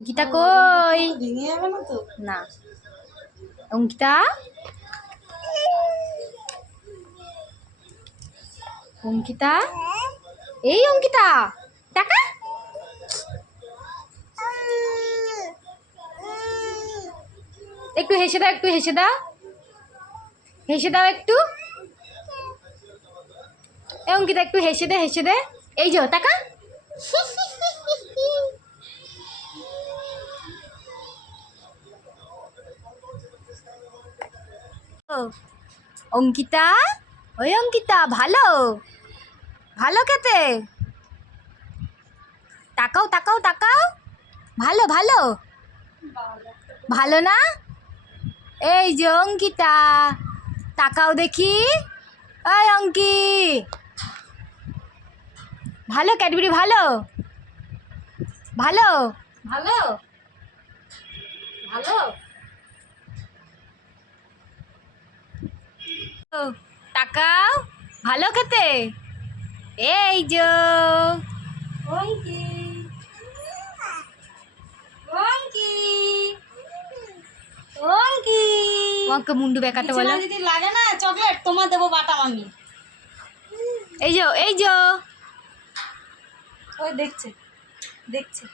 অঙ্কিতা কই? ভেঙে যাবে না তো? না। অঙ্কিতা, অঙ্কিতা, এই অঙ্কিতা টাকা একটু হেসে দাও, একটু হেসে দাও, হেসে দাও একটু। এই অঙ্কিতা একটু হেসে দে, হেসে দে। এই যে টাকা। অঙ্কিতা, ওই অঙ্কিতা, ভালো ভালো খেতে। তাকাও তাকাও তাকাও, ভালো ভালো ভালো না? এই যে অঙ্কিতা, তাকাও দেখি। ওই অঙ্কি, ভালো ক্যাডবেরি, ভালো ভালো ভালো ভালো। তাকাও, ভালো খেতে। এই যে অঙ্কি, অঙ্কি, অঙ্কি, ওকে মুন্ডু বেকাতে বলো। যদি লাগে না চকলেট তোমার দেবো বাটাম আমি। এই যে, এই যে ওই দেখছে দেখছে।